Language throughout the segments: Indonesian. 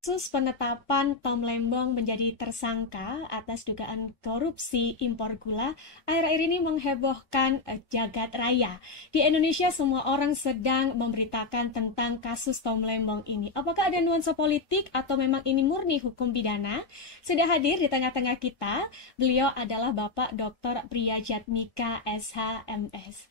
Kasus penetapan Tom Lembong menjadi tersangka atas dugaan korupsi impor gula akhir-akhir ini menghebohkan jagat raya. Di Indonesia semua orang sedang memberitakan tentang kasus Tom Lembong ini. Apakah ada nuansa politik atau memang ini murni hukum pidana? Sudah hadir di tengah-tengah kita, beliau adalah Bapak Dr. Priyatmika SHMS.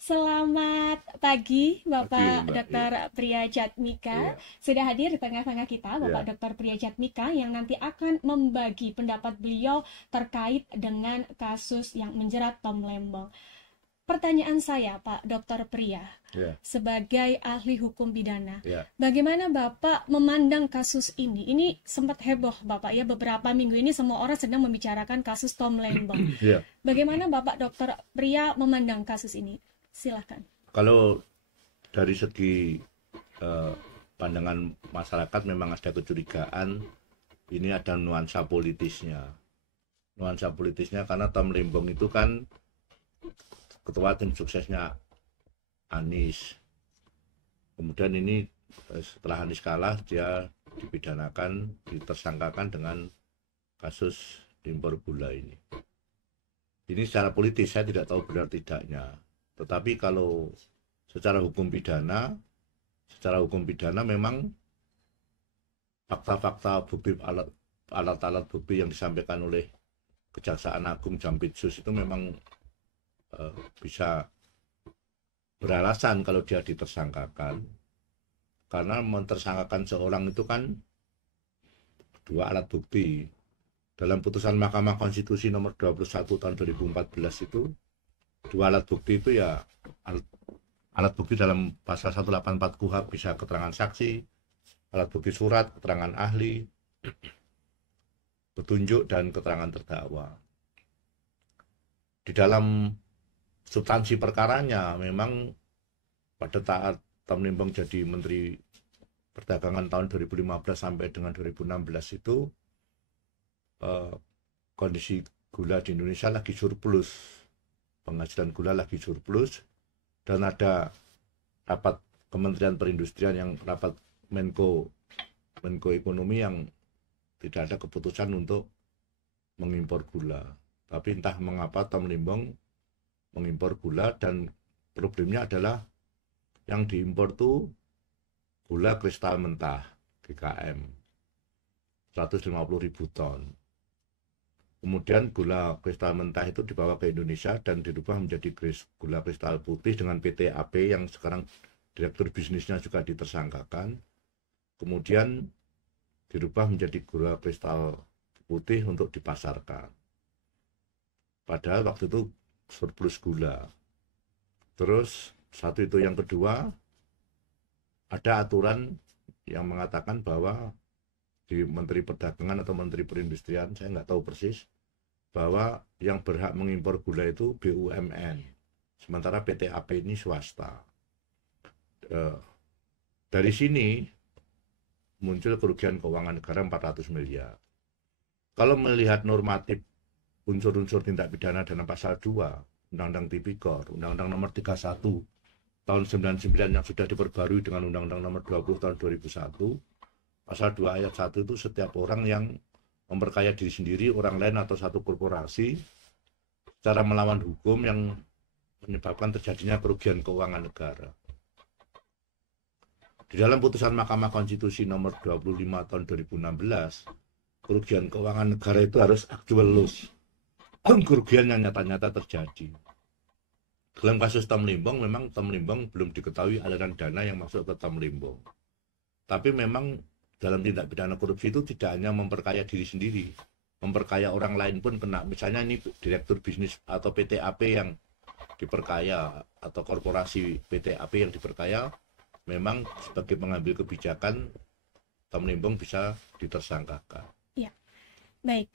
Selamat pagi, Oke, Bapak Mbak. Iya, Dr. Priyatmika. iya, Sudah hadir di tengah-tengah kita, Bapak iya. Dr. Priyatmika, yang nanti akan membagi pendapat beliau terkait dengan kasus yang menjerat Tom Lembong. Pertanyaan saya, Pak Dr. Priya, Iya, sebagai ahli hukum pidana, iya. bagaimana Bapak memandang kasus ini? Ini sempat heboh, Bapak, ya, beberapa minggu ini semua orang sedang membicarakan kasus Tom Lembong. Iya. Bagaimana Bapak Dr. Priya memandang kasus ini? Silahkan. Kalau dari segi eh, pandangan masyarakat memang ada kecurigaan ini ada nuansa politisnya. Nuansa politisnya karena Tom Lembong itu kan ketua tim suksesnya Anies. Kemudian ini setelah Anies kalah dia dipidanakan, ditersangkakan dengan kasus impor gula ini. Ini secara politis saya tidak tahu benar tidaknya. Tetapi kalau secara hukum pidana memang fakta-fakta bukti alat-alat bukti yang disampaikan oleh Kejaksaan Agung Jampitsus itu memang bisa beralasan kalau dia ditersangkakan karena mentersangkakan seorang itu kan dua alat bukti. Dalam putusan Mahkamah Konstitusi nomor 21 tahun 2014 itu dua alat bukti itu ya alat bukti dalam pasal 184 KUHP bisa keterangan saksi, alat bukti surat, keterangan ahli, petunjuk dan keterangan terdakwa. Di dalam substansi perkaranya memang pada saat Tom Lembong jadi Menteri Perdagangan tahun 2015 sampai dengan 2016 itu kondisi gula di Indonesia lagi surplus, penghasilan gula lagi surplus, dan ada rapat Kementerian Perindustrian yang rapat Menko Ekonomi yang tidak ada keputusan untuk mengimpor gula. Tapi entah mengapa Tom Lembong mengimpor gula dan problemnya adalah yang diimpor tuh gula kristal mentah GKM 150.000 ton. Kemudian gula kristal mentah itu dibawa ke Indonesia dan dirubah menjadi gula kristal putih dengan PT AP yang sekarang direktur bisnisnya juga ditersangkakan. Kemudian dirubah menjadi gula kristal putih untuk dipasarkan. Padahal waktu itu surplus gula. Terus satu itu, yang kedua ada aturan yang mengatakan bahwa di Menteri Perdagangan atau Menteri Perindustrian, saya nggak tahu persis, bahwa yang berhak mengimpor gula itu BUMN, sementara PT AP ini swasta. Dari sini muncul kerugian keuangan negara 400 miliar. Kalau melihat normatif unsur-unsur tindak pidana dalam pasal 2 Undang-Undang Tipikor, Undang-Undang nomor 31 tahun 99 yang sudah diperbarui dengan Undang-Undang nomor 20 tahun 2001, pasal 2 ayat 1 itu setiap orang yang memperkaya diri sendiri, orang lain atau satu korporasi secara melawan hukum yang menyebabkan terjadinya kerugian keuangan negara. Di dalam putusan Mahkamah Konstitusi nomor 25 tahun 2016, kerugian keuangan negara itu harus actual loss, kerugian yang nyata-nyata terjadi. Dalam kasus Tom Lembong, memang Tom Lembong belum diketahui aliran dana yang masuk ke Tom Lembong. Tapi memang dalam tindak pidana korupsi itu tidak hanya memperkaya diri sendiri, memperkaya orang lain pun kena. Misalnya ini direktur bisnis atau PT AP yang diperkaya atau korporasi PT AP yang diperkaya, memang sebagai pengambil kebijakan Tom Lembong bisa ditersangkakan. Ya, baik.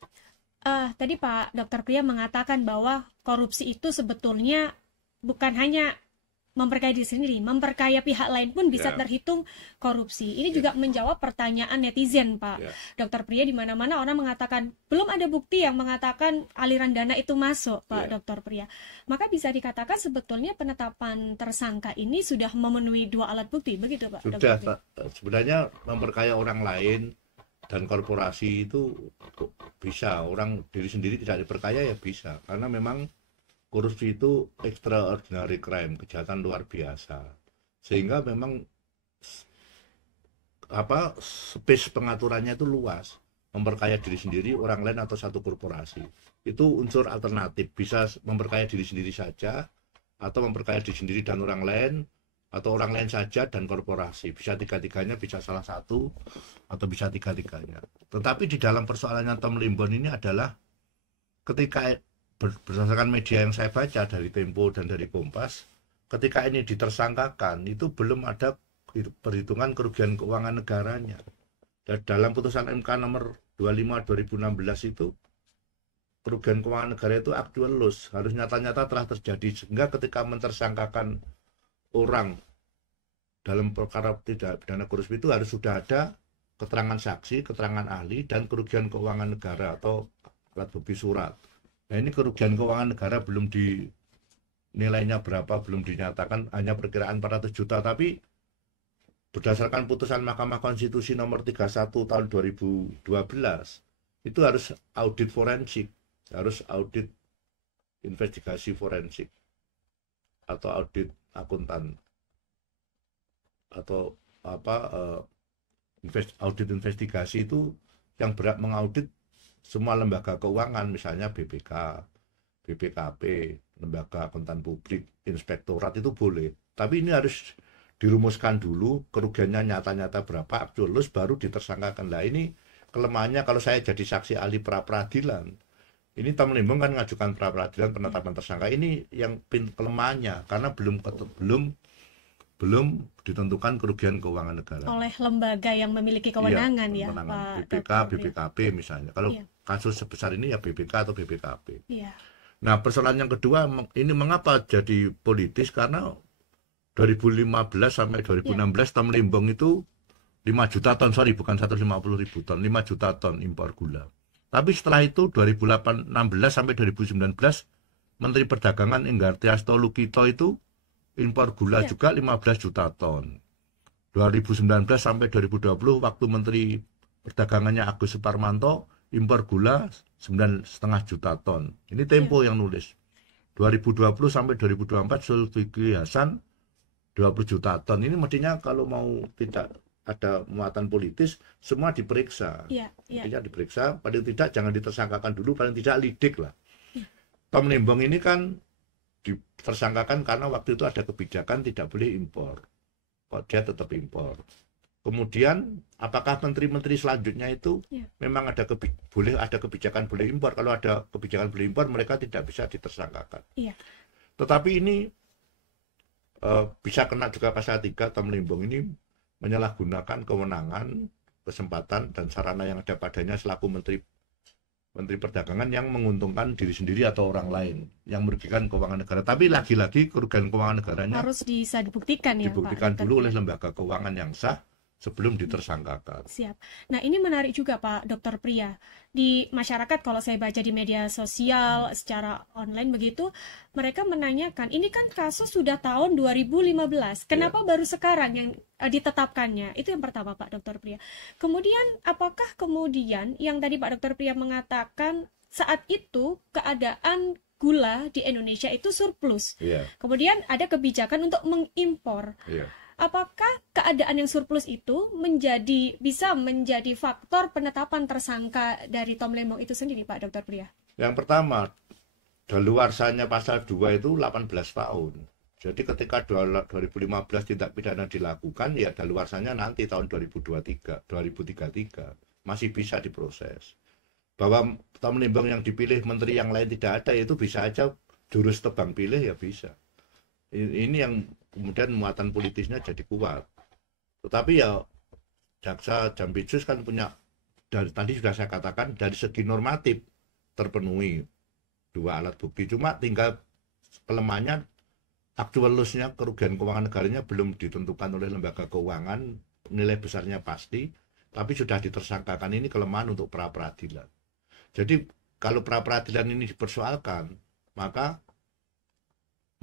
Tadi Pak Dr. Priya mengatakan bahwa korupsi itu sebetulnya bukan hanya memperkaya diri sendiri, memperkaya pihak lain pun bisa terhitung korupsi. Ini juga menjawab pertanyaan netizen, Pak Dr. Priya, di mana-mana orang mengatakan belum ada bukti yang mengatakan aliran dana itu masuk, Pak Dr. Priya. Maka bisa dikatakan sebetulnya penetapan tersangka ini sudah memenuhi dua alat bukti, begitu Pak? Sudah, sebenarnya memperkaya orang lain dan korporasi itu bisa, orang diri sendiri tidak diperkaya ya bisa, karena memang korupsi itu extraordinary crime, kejahatan luar biasa, sehingga memang space pengaturannya itu luas, memperkaya diri sendiri, orang lain atau satu korporasi. Itu unsur alternatif, bisa memperkaya diri sendiri saja, atau memperkaya diri sendiri dan orang lain, atau orang lain saja dan korporasi. Bisa tiga-tiganya, bisa salah satu, atau bisa tiga-tiganya. Tetapi di dalam persoalannya Tom Limbon ini adalah ketika berdasarkan media yang saya baca dari Tempo dan dari Kompas, ketika ini ditersangkakan, itu belum ada perhitungan kerugian keuangan negaranya. Dan dalam putusan MK nomor 25 2016 itu, kerugian keuangan negara itu actual loss, harus nyata-nyata telah terjadi, sehingga ketika mentersangkakan orang dalam perkara tidak pidana korupsi itu harus sudah ada keterangan saksi, keterangan ahli, dan kerugian keuangan negara atau alat bukti surat. Nah, ini kerugian keuangan negara belum nilainya berapa, belum dinyatakan, hanya perkiraan 400 juta, tapi berdasarkan putusan Mahkamah Konstitusi nomor 31 tahun 2012, itu harus audit forensik, harus audit investigasi forensik, atau audit akuntan, atau audit investigasi itu yang berat mengaudit semua lembaga keuangan, misalnya BPK, BPKP, lembaga akuntan publik, inspektorat, itu boleh. Tapi ini harus dirumuskan dulu, kerugiannya nyata-nyata berapa, actual loss, baru ditersangkakan. Nah, ini kelemahannya kalau saya jadi saksi ahli pra-peradilan. Ini Tom Limbong kan ngajukan pra-peradilan penetapan tersangka. Ini yang kelemahannya, karena belum ditentukan kerugian keuangan negara oleh lembaga yang memiliki kewenangan, ya, Pak BPK, BPKP misalnya. Kalau kasus sebesar ini ya BPK atau BPKP. Nah, persoalan yang kedua, ini mengapa jadi politis, karena 2015 sampai 2016 Tom Limbong itu 5 juta ton, bukan 150.000 ton, 5 juta ton impor gula. Tapi setelah itu 2016 sampai 2019 Menteri Perdagangan Enggartia Stolukito itu impor gula juga 15 juta ton. 2019 sampai 2020 waktu Menteri Perdagangannya Agus Suparmanto, impor gula 9,5 juta ton. Ini Tempo yang nulis. 2020 sampai 2024 Zulkifli Hasan 20 juta ton. Ini mestinya kalau mau tidak ada muatan politis, semua diperiksa. Intinya diperiksa, paling tidak jangan ditersangkakan dulu, paling tidak lidik lah. Tom Limbong ini kan ditersangkakan karena waktu itu ada kebijakan tidak boleh impor. Kok dia tetap impor. Kemudian apakah menteri-menteri selanjutnya itu memang boleh ada kebijakan boleh impor? Kalau ada kebijakan boleh impor, mereka tidak bisa ditersangkakan. Tetapi ini bisa kena juga pasal 3. Tom Limbong ini menyalahgunakan kewenangan, kesempatan, dan sarana yang ada padanya selaku Menteri Perdagangan yang menguntungkan diri sendiri atau orang lain, yang merugikan keuangan negara. Tapi lagi-lagi kerugian keuangan negaranya harus bisa dibuktikan, ya Pak. Dibuktikan dulu oleh lembaga keuangan yang sah sebelum ditersangkakan. Siap. Nah, ini menarik juga Pak Dr. Priya. Di masyarakat, kalau saya baca di media sosial secara online begitu, mereka menanyakan, ini kan kasus sudah tahun 2015, kenapa baru sekarang yang ditetapkannya? Itu yang pertama Pak Dr. Priya. Kemudian, apakah kemudian yang tadi Pak Dr. Priya mengatakan saat itu keadaan gula di Indonesia itu surplus. Kemudian ada kebijakan untuk mengimpor. Apakah keadaan yang surplus itu bisa menjadi faktor penetapan tersangka dari Tom Limbong itu sendiri, Pak Dr. Priya? Yang pertama, daluarsanya pasal 2 itu 18 tahun. Jadi ketika 2015 tindak pidana dilakukan, ya daluarsanya nanti tahun 2033 masih bisa diproses. Bahwa Tom Limbong yang dipilih menteri yang lain tidak ada, itu bisa aja jurus tebang pilih, ya bisa. Ini yang kemudian muatan politisnya jadi kuat. Tetapi ya jaksa Jampitsus kan punya, dari tadi sudah saya katakan, dari segi normatif terpenuhi 2 alat bukti. Cuma tinggal kelemahannya, actual loss-nya, kerugian keuangan negaranya belum ditentukan oleh lembaga keuangan, nilai besarnya pasti, tapi sudah ditersangkakan. Ini kelemahan untuk pra-peradilan. Jadi kalau pra-peradilan ini dipersoalkan, maka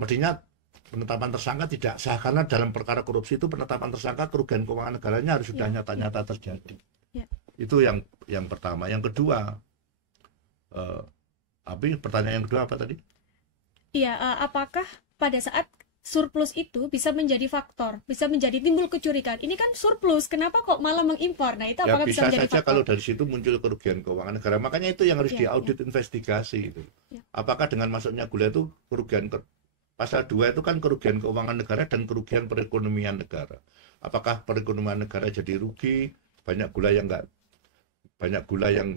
mestinya penetapan tersangka tidak sah, karena dalam perkara korupsi itu penetapan tersangka kerugian keuangan negaranya harus sudah nyata-nyata terjadi. Itu yang pertama. Yang kedua, pertanyaan yang kedua apa tadi? Iya, apakah pada saat surplus itu bisa menjadi faktor, bisa menjadi timbul kecurigaan. Ini kan surplus, kenapa kok malah mengimpor? Nah, itu Ya apakah bisa bisa menjadi saja faktor? kalau dari situ muncul kerugian keuangan negara. Makanya itu yang harus Ya, diaudit investigasi itu. ya. Apakah dengan masuknya gula itu pasal 2 itu kan kerugian keuangan negara dan kerugian perekonomian negara. Apakah perekonomian negara jadi rugi, banyak gula yang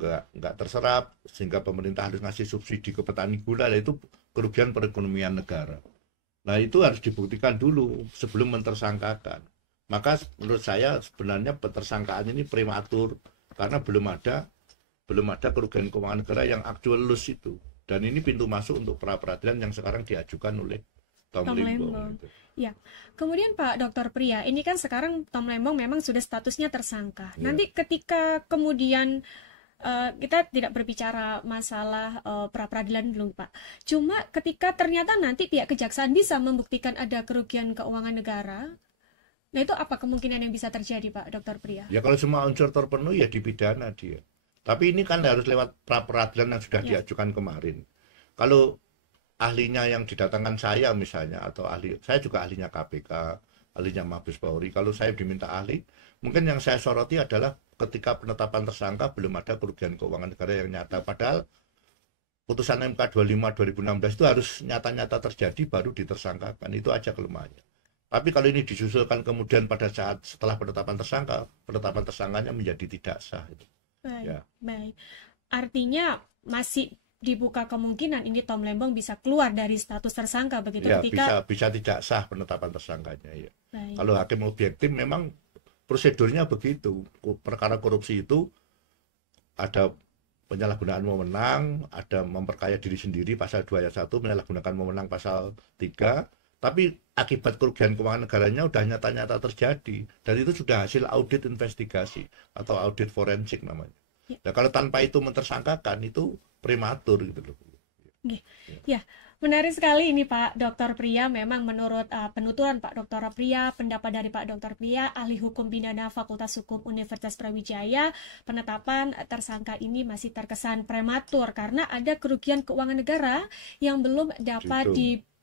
nggak terserap sehingga pemerintah harus ngasih subsidi ke petani gula, itu kerugian perekonomian negara. Nah, itu harus dibuktikan dulu sebelum mentersangkakan. Maka menurut saya sebenarnya penersangkaan ini prematur karena belum ada kerugian keuangan negara yang actual loss itu. Dan ini pintu masuk untuk pra peradilan yang sekarang diajukan oleh Tom Lembong. Ya, kemudian Pak Dr. Priya, ini kan sekarang Tom Lembong memang sudah statusnya tersangka. Ya. Nanti ketika kemudian kita tidak berbicara masalah pra peradilan dulu, Pak. Cuma ketika ternyata nanti pihak kejaksaan bisa membuktikan ada kerugian keuangan negara, nah itu apa kemungkinan yang bisa terjadi, Pak Dr. Priya? Ya kalau semua unsur terpenuhi ya dipidana dia. Tapi ini kan harus lewat pra peradilan yang sudah diajukan kemarin. Kalau ahlinya yang didatangkan saya misalnya, atau saya juga ahlinya KPK, ahlinya Mabes Polri, kalau saya diminta ahli, mungkin yang saya soroti adalah ketika penetapan tersangka belum ada kerugian keuangan negara yang nyata. Padahal putusan MK 25 2016 itu harus nyata-nyata terjadi baru ditersangkakan. Itu aja kelemahannya. Tapi kalau ini disusulkan kemudian pada saat setelah penetapan tersangkanya menjadi tidak sah. Baik. Artinya masih dibuka kemungkinan ini Tom Lembong bisa keluar dari status tersangka begitu ya, ketika bisa tidak sah penetapan tersangkanya ya. Baik. Kalau hakim objektif memang prosedurnya begitu. Perkara korupsi itu ada penyalahgunaan wewenang, ada memperkaya diri sendiri pasal 2 ayat 1, menyalahgunakan wewenang pasal 3, tapi akibat kerugian keuangan negaranya udah nyata-nyata terjadi dan itu sudah hasil audit investigasi atau audit forensik namanya. Nah, kalau tanpa itu mentersangkakan itu prematur gitu loh. Ya, menarik sekali ini Pak Dr. Priya. Memang menurut penuturan Pak Dr. Priya, pendapat dari Pak Dr. Priya, ahli hukum pidana Fakultas Hukum Universitas Brawijaya, penetapan tersangka ini masih terkesan prematur karena ada kerugian keuangan negara yang belum dapat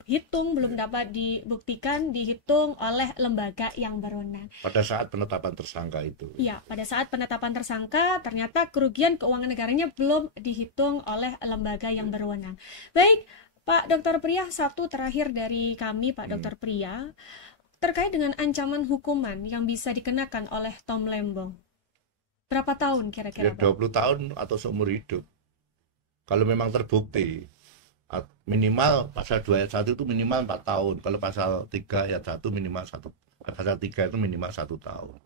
dihitung, belum dapat dibuktikan, dihitung oleh lembaga yang berwenang. Pada saat penetapan tersangka itu. Ya, pada saat penetapan tersangka, ternyata kerugian keuangan negaranya belum dihitung oleh lembaga yang berwenang. Baik, Pak Dr. Priya, satu terakhir dari kami, Pak Dr. Priya, terkait dengan ancaman hukuman yang bisa dikenakan oleh Tom Lembong. Berapa tahun kira-kira, Pak? Ya 20 tahun atau seumur hidup. Kalau memang terbukti. Minimal pasal 2 ayat 1 itu minimal 4 tahun. Kalau pasal 3 ayat 1 minimal 1. Pasal 3 itu minimal 1 tahun.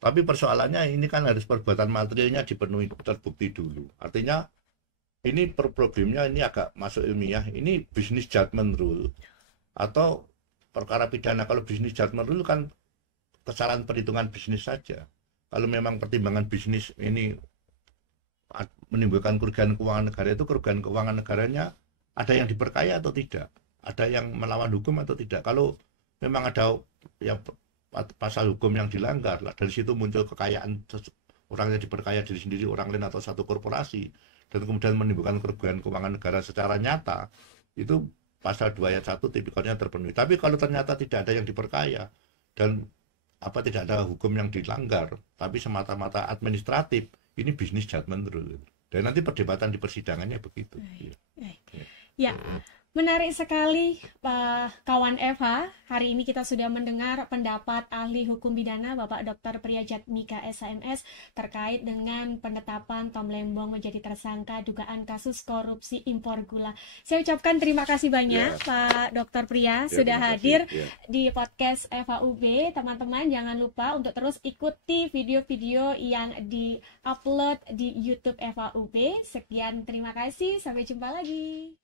Tapi persoalannya ini kan harus perbuatan materialnya dipenuhi, terbukti dulu. Artinya ini problemnya ini agak masuk ilmiah. Ini business judgment rule atau perkara pidana. Kalau business judgment rule kan kesalahan perhitungan bisnis saja. Kalau memang pertimbangan bisnis ini menimbulkan kerugian keuangan negara, itu kerugian keuangan negaranya ada yang diperkaya atau tidak, ada yang melawan hukum atau tidak. Kalau memang ada yang pasal hukum yang dilanggar, dari situ muncul kekayaan orang yang diperkaya diri sendiri, orang lain atau satu korporasi, dan kemudian menimbulkan kerugian keuangan negara secara nyata, itu pasal 2 ayat 1 tipikalnya terpenuhi. Tapi kalau ternyata tidak ada yang diperkaya dan tidak ada hukum yang dilanggar, tapi semata-mata administratif, ini bisnis judgment rule. Dan nanti perdebatan di persidangannya begitu. Ya, menarik sekali Pak kawan Eva. Hari ini kita sudah mendengar pendapat ahli hukum pidana Bapak Dr. Priya Jatmika SHMS terkait dengan penetapan Tom Lembong menjadi tersangka dugaan kasus korupsi impor gula. Saya ucapkan terima kasih banyak Pak Dr. Priya sudah hadir di podcast FAUB. Teman-teman jangan lupa untuk terus ikuti video-video yang di-upload di YouTube FAUB. Sekian, terima kasih. Sampai jumpa lagi.